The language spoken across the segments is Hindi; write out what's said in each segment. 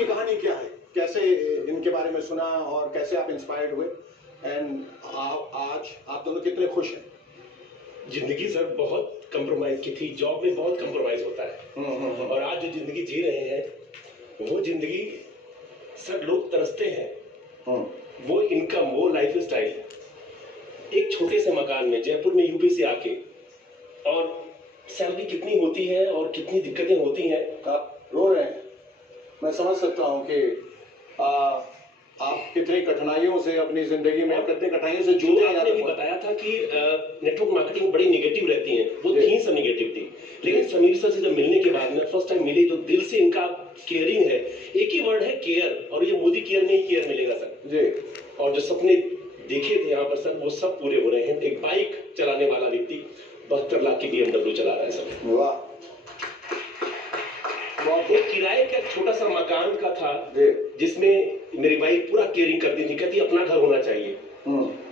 आपकी कहानी क्या है, कैसे इनके बारे में सुना और कैसे आप इंस्पायर्ड हुए, एंड आज आप दोनों कितने खुश हैं? जिंदगी सर बहुत कंप्रोमाइज की थी, जॉब में बहुत कंप्रोमाइज होता है। और आज जो जिंदगी जी रहे हैं वो जिंदगी सर लोग तरसते हैं। वो इनकम, वो लाइफ स्टाइल, एक छोटे से मकान में जयपुर में यूपी से आके, और सैलरी कितनी होती है और कितनी दिक्कतें होती हैं। आप रो रहे हैं, मैं समझ सकता हूँ कि आप कितनी कठिनाइयों से अपनी जिंदगी में कितनी कठिनाइयों से जूझे। आपने भी बताया था कि नेटवर्क मार्केटिंग बड़ी नेगेटिव रहती है, वो थी सब नेगेटिव थी, लेकिन समीर सर से जब मिलने के बाद में फर्स्ट टाइम मिली, जो दिल से इनका केयरिंग है, एक ही वर्ड है केयर, और ये मोदी केयर में ही केयर मिलेगा सर जी। और जो सपने देखे थे यहाँ पर सर वो सब पूरे हो रहे हैं। एक बाइक चलाने वाला व्यक्ति 72 लाख की BMW चला रहा है सर। वाह। एक किराए का छोटा सा मकान का था जिसमें मेरी वाइफ पूरा केयरिंग करती थी, कहती अपना घर होना चाहिए।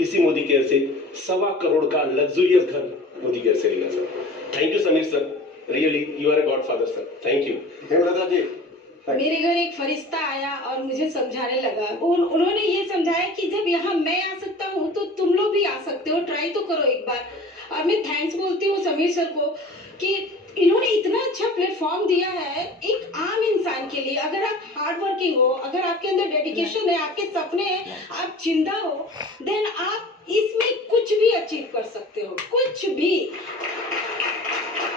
इसी मोदी केयर से 1.25 करोड़ का लग्जूरियस घर मोदी केयर से लिया sir. Thank you Sameer sir, really you are a godfather sir, thank you. Hemlata ji, मेरे घर एक फरिश्ता आया और मुझे समझाने लगा, उन्होंने ये समझाया कि जब यहाँ मैं आ सकता हूँ तो तुम लोग भी आ सकते हो, ट्राई तो करो एक बार। और मैं थैंक्स बोलती हूँ समीर सर को कि इन्होंने इतना अच्छा प्लेटफॉर्म दिया है एक आम इंसान के लिए। अगर आप हार्ड वर्किंग हो, अगर आपके अंदर डेडिकेशन है, आपके सपने हैं, आप जिंदा हो, देन आप इसमें कुछ भी अचीव कर सकते हो, कुछ भी।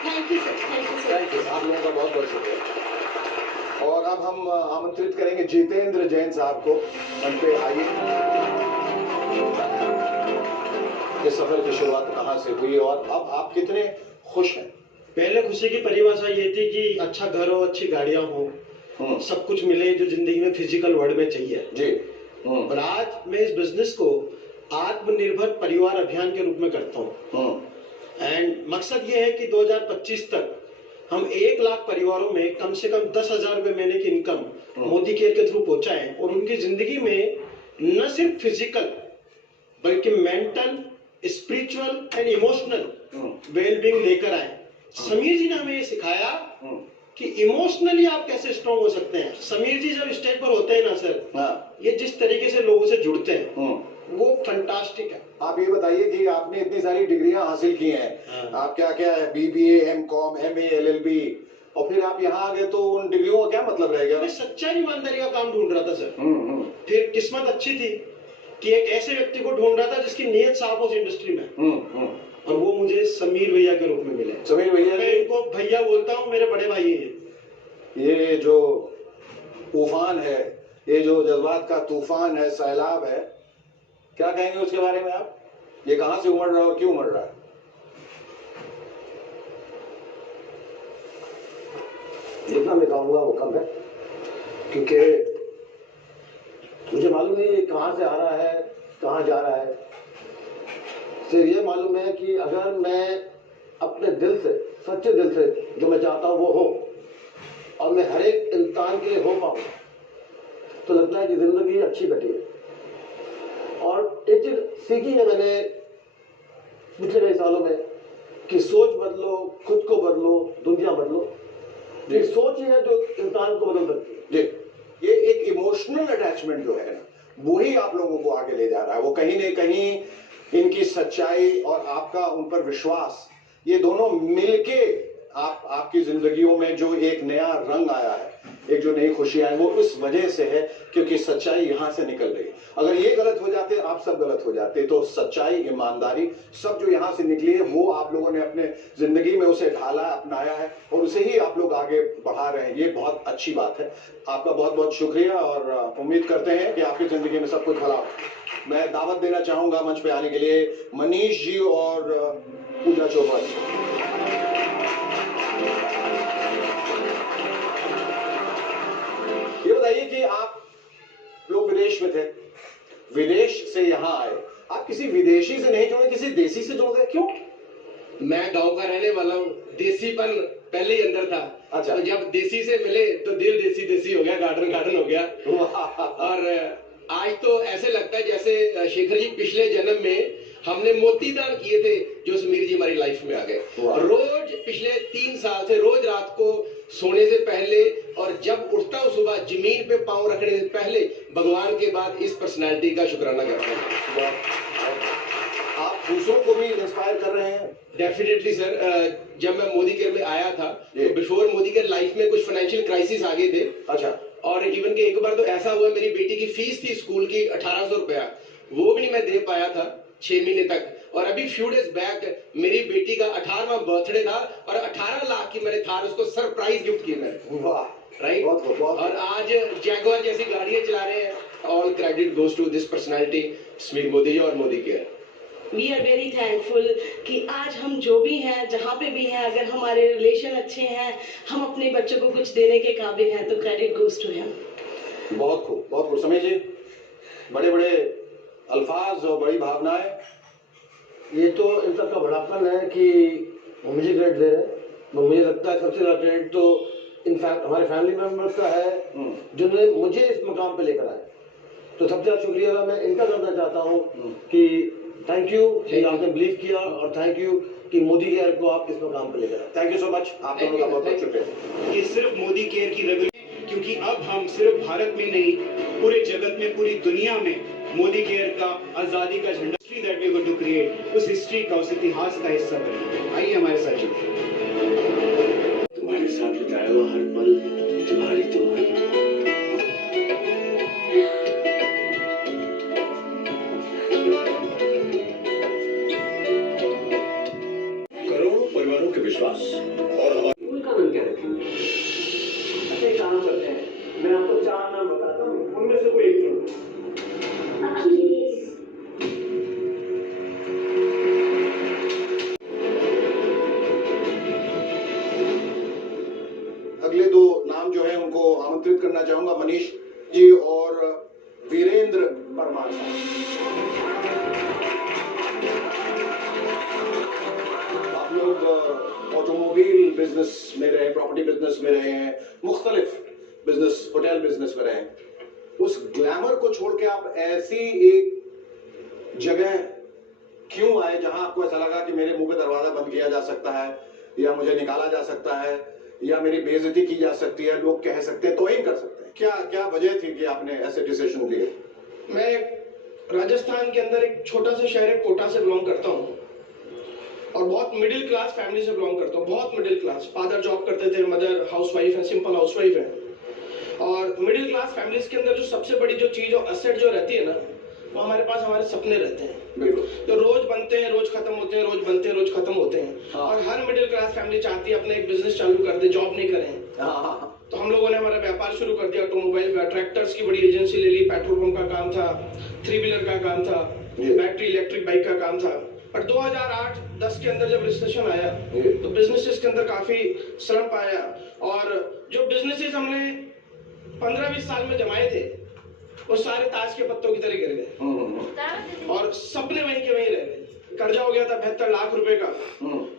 Thank you sir, thank you sir. आप लोगों का बहुत बहुत शुक्रिया। और अब हम आमंत्रित करेंगे जितेंद्र जैन साहब को मंच पे। आइए, इस सफर की शुरुआत कहाँ से हुई और अब आप कितने खुश हैं? पहले खुशी की परिभाषा ये थी कि अच्छा घर हो, अच्छी गाड़ियां हो, सब कुछ मिले जो जिंदगी में फिजिकल वर्ल्ड में चाहिए जी। और आज मैं इस बिजनेस को आत्मनिर्भर परिवार अभियान के रूप में करता हूँ। एंड मकसद ये है कि 2025 तक हम 1 लाख परिवारों में कम से कम 10,000 रुपए महीने की इनकम मोदी केयर के थ्रू पहुंचाएं और उनकी जिंदगी में न सिर्फ फिजिकल बल्कि mental, spiritual and emotional wellbeing लेकर आए। समीर जी ने हमें ये सिखाया कि इमोशनली आप कैसे स्ट्रॉन्ग हो सकते हैं। समीर जी जब स्टेज पर होते हैं ना सर, ये जिस तरीके से लोगों से जुड़ते हैं वो फंटास्टिक है। आप ये बताइए कि आपने इतनी सारी डिग्रियां हासिल की हैं, आप क्या क्या है, BBA, MCOM, MA, LLB, और फिर आप यहाँ आ गए, तो उन डिग्रियों का क्या मतलब रह गया? मैं सच्चा ईमानदारी का काम ढूंढ रहा था सर। फिर किस्मत अच्छी थी कि एक ऐसे व्यक्ति को ढूंढ रहा था जिसकी नीयत साफ हो उस इंडस्ट्री में, और वो मुझे समीर भैया के रूप में मिले। समीर भैया, मैं इनको भैया बोलता हूँ, मेरे बड़े भाई हैं। ये जो तूफान है, ये जो जज्बात का तूफान है, सैलाब है, क्या कहेंगे उसके बारे में आप? ये कहां से उमड़ रहा है और क्यों उमड़ रहा है? जितना मैं कहूँगा वो कम है, क्योंकि मुझे मालूम नहीं कहाँ से आ रहा है, कहाँ जा रहा है। सिर्फ ये मालूम है कि अगर मैं अपने दिल से, सच्चे दिल से जो मैं चाहता हूँ वो हो, और मैं हर एक इंसान के लिए हो पाऊँ, तो लगता है कि जिंदगी अच्छी कटी है। और एक चीज सीखी है मैंने पिछले कई सालों में कि सोच बदलो, खुद को बदलो, दुनिया बदलो। ये सोच ही है जो इंसान को बदल सकती है जी। ये एक इमोशनल अटैचमेंट जो है ना, वही आप लोगों को आगे ले जा रहा है। वो कहीं न कहीं इनकी सच्चाई और आपका उन पर विश्वास, ये दोनों मिलके आपकी जिंदगियों में जो एक नया रंग आया है, एक जो नई खुशी आई, वो इस वजह से है क्योंकि सच्चाई यहाँ से निकल रही। अगर ये गलत हो जाते, आप सब गलत हो जाते, तो सच्चाई, ईमानदारी सब जो यहाँ से निकली है, वो आप लोगों ने अपने जिंदगी में उसे ढाला, अपनाया है, और उसे ही आप लोग आगे बढ़ा रहे हैं। ये बहुत अच्छी बात है। आपका बहुत बहुत शुक्रिया, और उम्मीद करते हैं कि आपकी जिंदगी में सब कुछ भला हो। मैं दावत देना चाहूंगा मंच पे आने के लिए मनीष जी और पूजा चोपड़ा जी। ये बताइए कि आप लोग विदेश में थे, विदेश से यहाँ आए, आप किसी विदेशी से नहीं जुड़े, किसी देसी से जुड़ गए, क्यों? मैं गांव का रहने वाला हूँ, देसीपन पहले ही अंदर था। अच्छा। तो जब देसी से मिले तो दिल देसी देसी हो गया, गार्डन गार्डन हो गया। और आज तो ऐसे लगता है जैसे शेखर जी पिछले जन्म में हमने मोती दान किए थे, जो समीर जी हमारी लाइफ में आ गए। रोज पिछले 3 साल से रोज रात को सोने से पहले और जब उठता हूँ सुबह जमीन पे पांव रखने से पहले भगवान के बाद इस पर्सनालिटी का शुक्राना करता हूँ। आप दूसरों को भी इंस्पायर कर रहे हैं? डेफिनेटली सर, जब मैं मोदी केयर में आया था तो बिफोर मोदी केयर लाइफ में कुछ फाइनेंशियल क्राइसिस आ गए थे। अच्छा। और इवन के एक बार तो ऐसा हुआ, मेरी बेटी की फीस थी स्कूल की 1800 रुपया, वो भी नहीं मैं दे पाया था 6 महीने तक। और अभी फ्यू डेज बैक मेरी बेटी का 18वां बर्थडे था और 18 लाख की मैंने थार उसको सरप्राइज गिफ्ट की मैंने। वाह, राइट। और आज जैगुआर जैसी गाड़ियां चला रहे हैं। All credit goes to this personality Sameer Modi ji और Modi care. We are very thankful कि आज हम जो भी हैं, जहाँ पे भी हैं, अगर हमारे रिलेशन अच्छे हैं, हम अपने बच्चों को कुछ देने के काबिल हैं, तो क्रेडिट गोज टू हिम। बहुत खूब, बहुत खूब। समीर जी, बड़े बड़े अल्फाज और बड़ी भावनाएं। ये तो इन सबका बड़ापन है कि वो मुझे क्रेडिट दे रहे हैं। मुझे लगता है सबसे ज़्यादा क्रेडिट तो इनफैक्ट हमारे फैमिली मेंबर्स का है जिन्होंने मुझे इस मकाम पे लेकर आए। तो सबसे ज़्यादा शुक्रिया मैं इनका करना चाहता हूँ कि थैंक यू कि आपने बिलीव किया, और थैंक यू कि मोदी केयर को आप इस मकाम पे लेकर आए। Thank you so much. आप दोनों का बहुत बहुत शुक्रिया। ये सिर्फ मोदी केयर की रेवोल्यूशन, क्योंकि अब हम सिर्फ भारत में नहीं, पूरे जगत में, पूरी दुनिया में मोदी केयर का आजादी का झंडा that we going to create, उस हिस्ट्री का, उस इतिहास का हिस्सा बने। आइए हमारे साथ जुड़िए। तुम्हारे साथ बिताया हुआ हर पल तुम्हारी तो है। करोड़ों परिवारों के विश्वास और स्कूल का नाम क्या रखेंगे? अच्छा, काम करते हैं, मैं आपको 4 नाम बताता हूँ, उनमें से कोई एक चुनो। अगले 2 नाम जो है उनको आमंत्रित करना चाहूंगा, मनीष जी और वीरेंद्र परमार साहब। आप लोग ऑटोमोबाइल बिजनेस में रहे, प्रॉपर्टी बिजनेस में रहे हैं, मुख्तलिफ बिजनेस, होटल बिजनेस में रहे हैं। उस ग्लैमर को छोड़ के आप ऐसी एक जगह क्यों आए जहां आपको ऐसा लगा कि मेरे मुंह पे दरवाजा बंद किया जा सकता है, या मुझे निकाला जा सकता है, या मेरी बेइज्जती की जा सकती है, लोग कह सकते हैं, तौहीन कर सकते हैं? क्या क्या वजह थी कि आपने ऐसे डिसीजन लिए? मैं राजस्थान के अंदर एक छोटा सा शहर है कोटा से बिलोंग करता हूँ, और बहुत मिडिल क्लास फैमिली से बिलोंग करता हूँ, बहुत मिडिल क्लास। फादर जॉब करते थे, मदर हाउसवाइफ है, सिंपल हाउसवाइफ है। और मिडिल क्लास फैमिलीज के अंदर जो सबसे बड़ी जो चीज और असेट जो रहती है ना, वो हमारे पास हमारे सपने रहते हैं। बिल्कुल। तो रोज बनते हैं, रोज खत्म होते हैं, रोज बनते हैं, रोज खत्म होते हैं। हाँ। और हर मिडिल क्लास फैमिली चाहती है अपने एक बिजनेस चालू कर दे, जॉब नहीं करें। हाँ। तो हम लोगों ने हमारा व्यापार शुरू कर दिया ऑटोमोबाइल का। ट्रैक्टर्स की बड़ी एजेंसी ले ली, पेट्रोल पंप का काम था, 3 व्हीलर का काम था, बैटरी इलेक्ट्रिक बाइक का काम था। पर 2008-10 के अंदर जब रिसेशन आया तो बिजनेसेस के अंदर काफी स्लंप आया, और जो बिजनेसेस हमने 15-20 साल में जमाए थे वो सारे ताश के पत्तों की तरह गिर गए, और सपने वहीं के वहीं रह गए। कर्जा हो गया था 72 लाख रुपए का,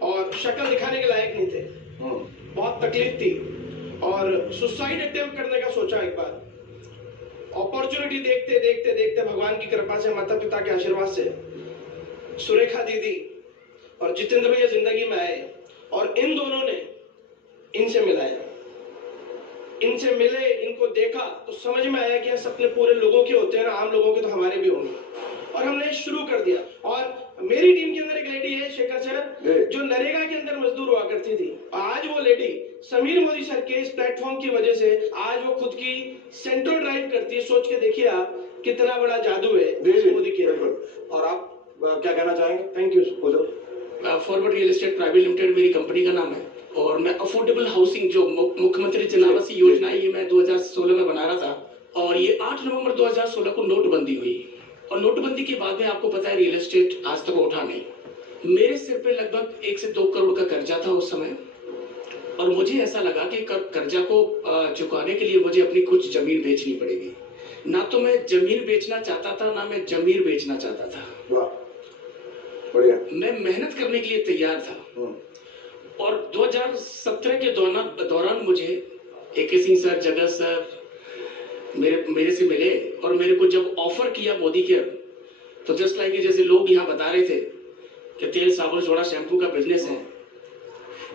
और शक्ल दिखाने के लायक नहीं थे। बहुत तकलीफ थी, और सुसाइड अटेम्प्ट करने का सोचा एक बार। अपॉर्चुनिटी देखते देखते देखते भगवान की कृपा से, माता पिता के आशीर्वाद से सुरेखा दीदी और जितेंद्र भैया जिंदगी में आए, और इन दोनों ने इनसे मिलाया। इनसे मिले, इनको देखा तो समझ में आया कि ये सपने पूरे लोगों के होते हैं ना, आम लोगों के तो हमारे भी होंगे। और हमने शुरू कर दिया। और मेरी टीम के अंदर एक लेडी है, शेखर सर, जो नरेगा के अंदर मजदूर हुआ करती थी। आज वो लेडी समीर मोदी सर के इस प्लेटफॉर्म की वजह से आज वो खुद की सेंट्रल ड्राइव करती है। सोच के देखिए आप, कितना बड़ा जादू है मोदी के। और आप क्या कहना चाहेंगे? Thank you. Forward real estate private limited मेरी कंपनी का नाम है, और मैं अफोर्डेबल हाउसिंग जो मुख्यमंत्री जन आवास योजना है, ये मैं 2016 में बना रहा था। और ये 8 नवंबर 2016 को नोटबंदी हुई, और नोटबंदी के बाद में आपको पता है रियल एस्टेट आज तक उठा नहीं। मेरे सिर पे लगभग 1 से 2 करोड़ का कर्जा था उस समय, और मुझे ऐसा लगा कि कर्जा को चुकाने के लिए मुझे अपनी कुछ जमीन बेचनी पड़ेगी। ना तो मैं जमीन बेचना चाहता था, ना मैं जमीर बेचना चाहता था। बढ़िया। मैं मेहनत करने के लिए तैयार था। और 2017 के दौरान मुझे AK सिंह सर, जगत सर मेरे से मिले, और मेरे को जब ऑफर किया मोदी केयर, तो जस्ट लाइक जैसे लोग यहाँ बता रहे थे कि तेल साबुन सोडा शैम्पू का बिजनेस है,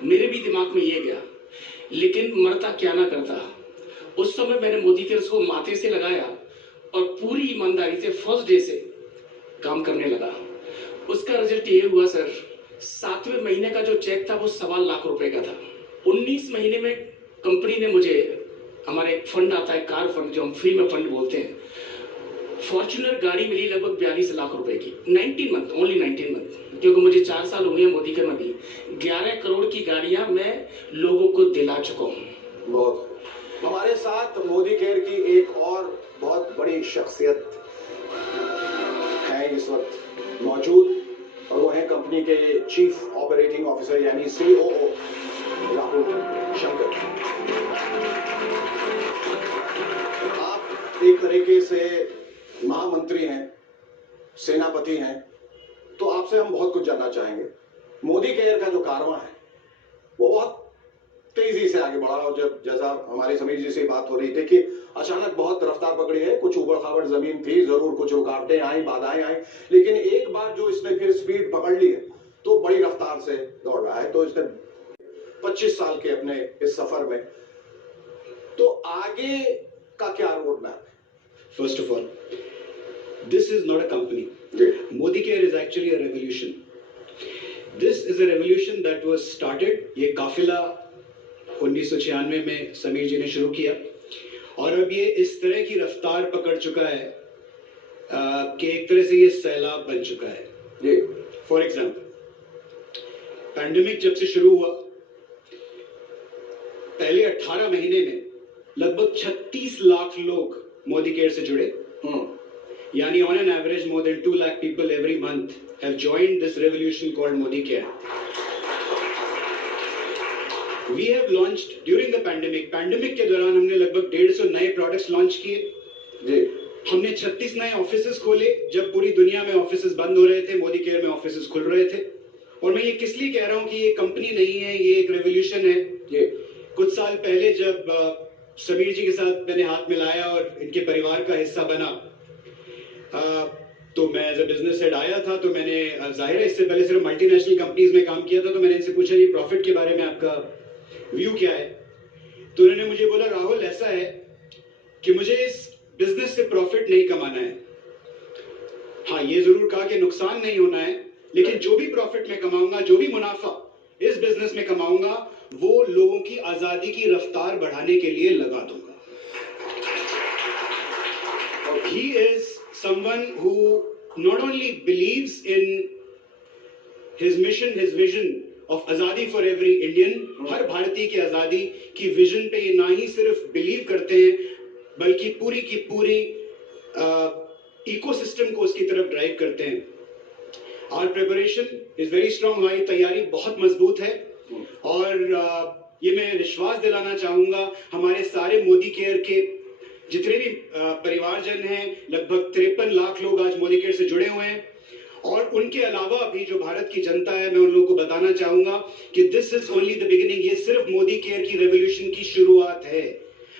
मेरे भी दिमाग में ये गया, लेकिन मरता क्या ना करता। उस समय मैंने मोदी केयर को माथे से लगाया और पूरी ईमानदारी से फर्स्ट डे से काम करने लगा। उसका रिजल्ट ये हुआ सर, 7वें महीने का जो चेक था वो 1.25 लाख रुपए का था। 19 महीने में कंपनी ने मुझे, हमारा एक फंड आता है कार फंड, जो हम फ्री में फंड बोलते हैं, फॉर्च्यूनर गाड़ी मिली लगभग 42 लाख रुपए की। 19 मंथ, ओनली 19 मंथ, क्योंकि मुझे 4 साल हो गए मोदी केयर में भी। 11 करोड़ की गाड़ियां मैं लोगों को दिला चुका हूँ। बहुत। हमारे साथ मोदी केयर की एक और बहुत बड़ी शख्सियत है इस वक्त मौजूद, और वो है कंपनी के चीफ ऑपरेटिंग ऑफिसर यानी COO राहुल शंकर। आप एक तरीके से महामंत्री हैं, सेनापति हैं, तो आपसे हम बहुत कुछ जानना चाहेंगे। मोदी केयर का जो कारवां है वो बहुत तेजी से आगे बढ़ा, और जब जैसा हमारी समीर जी से बात हो रही थी कि अचानक बहुत रफ्तार पकड़ी है, कुछ उबड़ खाबड़ जमीन थी, जरूर कुछ रुकावटें आई, बाधाएं आई, लेकिन एक बार जो इसने फिर स्पीड पकड़ ली है तो बड़ी रफ्तार से दौड़ रहा है। तो इसने 25 साल के अपने इस सफर में, तो आगे का क्या road map? First of all, this is not a company. Modi Care is actually a revolution. This is a revolution that was started. ये काफिला 1996 में समीर जी ने शुरू किया, और अब ये इस तरह की रफ्तार पकड़ चुका है कि एक तरह से ये सैलाब बन चुका है। फॉर एग्जाम्पल, पैंडेमिक जब से शुरू हुआ, पहले 18 महीने में लगभग 36 लाख लोग मोदी केयर से जुड़े, यानी on an average more than 2 lakh people every month have joined this revolution called Modi care. We have launched during the pandemic, pandemic के दौरान हमने लगभग 150 नए प्रोडक्ट्स लॉन्च किए। हमने 36 नए ऑफिसेस खोले। जब पूरी दुनिया में ऑफिसेस बंद हो रहे थे, मोदी केयर में ऑफिसेस खुल रहे थे। और मैं ये किस लिए कह रहा हूँ कि ये कंपनी नहीं है, ये एक रेवोल्यूशन है। ये कुछ साल पहले जब समीर जी के साथ मैंने हाथ मिलाया और इनके परिवार का हिस्सा बना, तो मैं एज अ बिजनेस हेड आया था, तो मैंने जाहिर है इससे पहले सिर्फ मल्टीनेशनल कंपनीज में काम किया था, तो मैंने इनसे पूछा ये प्रॉफिट के बारे में आपका व्यू क्या है। तो उन्होंने मुझे बोला, राहुल ऐसा है कि मुझे इस बिजनेस से प्रॉफिट नहीं कमाना है। हाँ, ये जरूर कहा कि नुकसान नहीं होना है, लेकिन जो भी प्रॉफिट में कमाऊंगा, जो भी मुनाफा इस बिजनेस में कमाऊंगा, वो लोगों की आजादी की रफ्तार बढ़ाने के लिए लगा दूंगा। He is someone who not only believes in his mission, his vision of आजादी for every Indian, हर भारतीय की आजादी की विजन पे ये ना ही सिर्फ बिलीव करते हैं, बल्कि पूरी की पूरी इकोसिस्टम को उसकी तरफ ड्राइव करते हैं। Our preparation is very strong, हमारी तैयारी बहुत मजबूत है, और ये मैं विश्वास दिलाना चाहूंगा हमारे सारे मोदी केयर के जितने भी परिवारजन हैं, लगभग 53 लाख लोग आज मोदी केयर से जुड़े हुए हैं, और उनके अलावा भी जो भारत की जनता है, मैं उन लोगों को बताना चाहूंगा कि this is only the beginning. ये सिर्फ मोदी केयर की रेवोल्यूशन की शुरुआत है।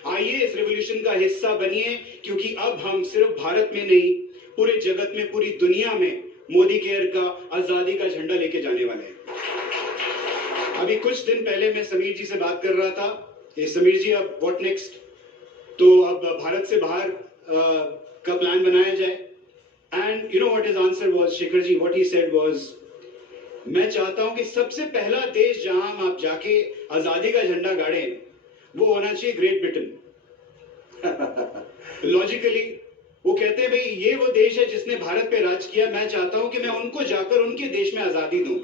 आइए इस रेवोल्यूशन का हिस्सा बनिए, क्योंकि अब हम सिर्फ भारत में नहीं, पूरे जगत में, पूरी दुनिया में मोदी केयर का आजादी का झंडा लेके जाने वाले हैं। अभी कुछ दिन पहले मैं समीर जी से बात कर रहा था, ये समीर जी अब व्हाट नेक्स्ट, तो अब भारत से बाहर का प्लान बनाया जाए। And you know what his answer was, Shekhar ji, what he said was, मैं चाहता हूं कि सबसे पहला देश जहां हम आप जाके आजादी का झंडा गाड़ें, वो होना चाहिए ग्रेट ब्रिटेन। लॉजिकली वो कहते हैं भाई ये वो देश है जिसने भारत पे राज किया, मैं चाहता हूं कि मैं उनको जाकर उनके देश में आजादी दूं।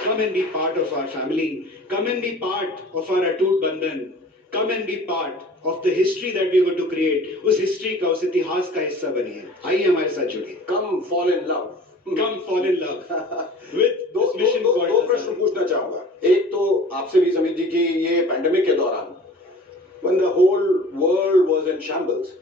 Come and be part of our family. Come and be part of our अटूट बंधन. Come and be part of the history that we are going to create. उस हिस्ट्री का, उस इतिहास का हिस्सा बनिए। आइए हमारे साथ जुड़िए। Come fall in love. Come fall in love with this mission called दो प्रश्न पूछना चाहूंगा। एक तो आपसे भी समीर जी की, ये पैंडेमिक के दौरान when the whole world was in shambles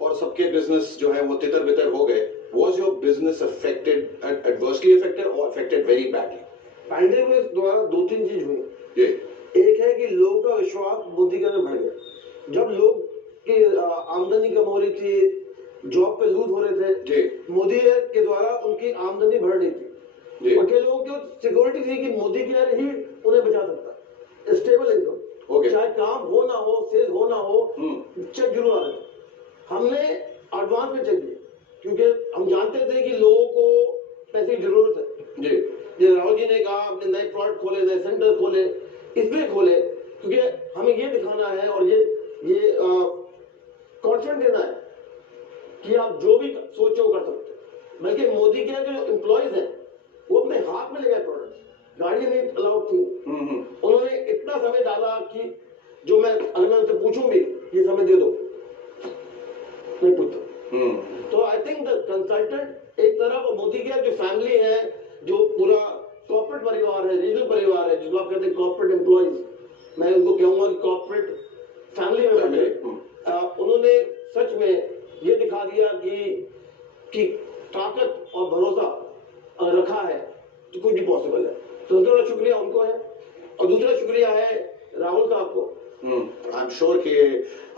और सबके बिजनेस जो है वो तितर बितर हो गए, was your business affected, adversely affected or affected very badly? Pandemic द्वारा 2-3 चीज हुई। एक है कि लोगों का विश्वास मोदी केयर में बढ़ गया। जब लोग की आमदनी कम हो रही थी, जॉब पे लूज हो रहे थे, मोदी केयर के द्वारा उनकी आमदनी बढ़ रही थी। उनके लोगों की सिक्योरिटी थी कि मोदी केयर ही उन्हें बचा सकता है, स्टेबल इनकम, चाहे काम हो ना हो, सेल हो चेक जरूर आ रहे थे, हमने एडवांस में चेक दिए क्योंकि हम जानते थे कि लोगों को पैसे की जरूरत है जी। जैसे राहुल जी ने कहा अपने नए प्रोडक्ट खोले, नए सेंटर खोले, इसलिए खोले क्योंकि हमें ये दिखाना है और ये कॉन्फिडेंस देना है कि आप जो भी सोचो वो कर सकते हैं। बल्कि मोदी के जो एम्प्लॉयज हैं वो अपने हाथ में ले गए प्रोडक्ट, गाड़ी नहीं अलाउड थी, उन्होंने इतना समय डाला कि जो मैं अगर मैं उनसे पूछूं भी ये समय दे दो, नहीं पूछता। तो आई थिंक द कंसल्टेंट एक तरफ मोदी के जो फैमिली है, जो पूरा कॉर्पोरेट परिवार है, रीजनल परिवार है, जिसको आप कहते हैं कॉर्पोरेट एम्प्लॉयज, मैं उनको कहूंगा कि कॉर्पोरेट फैमिली में उन्होंने सच में ये दिखा दिया कि ताकत और भरोसा रखा है तो कुछ भी पॉसिबल है। तो दूसरा शुक्रिया उनको है और दूसरा शुक्रिया है राहुल साहब को। आई एम श्योर कि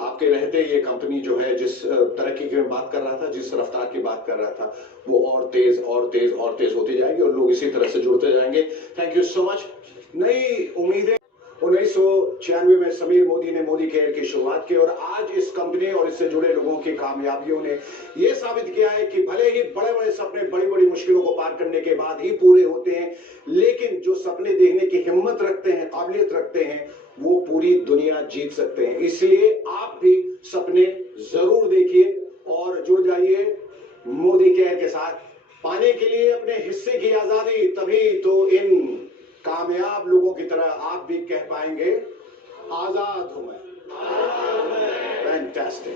आपके रहते ये कंपनी जो है जिस तरक्की की मैं बात कर रहा था, जिस रफ्तार की बात कर रहा था, वो और तेज और तेज और तेज होती जाएगी और लोग इसी तरह से जुड़ते जाएंगे। Thank you so much. नई उम्मीदें 1996 में समीर मोदी ने मोदी केयर की शुरुआत की और आज इस कंपनी और इससे जुड़े लोगों की कामयाबियों ने यह साबित किया है कि भले ही बड़े बड़े सपने बड़ी बड़ी मुश्किलों को पार करने के बाद ही पूरे होते हैं, लेकिन जो सपने देखने की हिम्मत रखते हैं, काबिलियत रखते हैं, वो पूरी दुनिया जीत सकते हैं। इसलिए आप भी सपने जरूर देखिए और जुड़ जाइए मोदी केयर के साथ। पाने के लिए अपने हिस्से की आजादी, तभी तो इन कामयाब लोगों की तरह आप भी कह पाएंगे आजाद हूं मैं। फैंटास्टिक।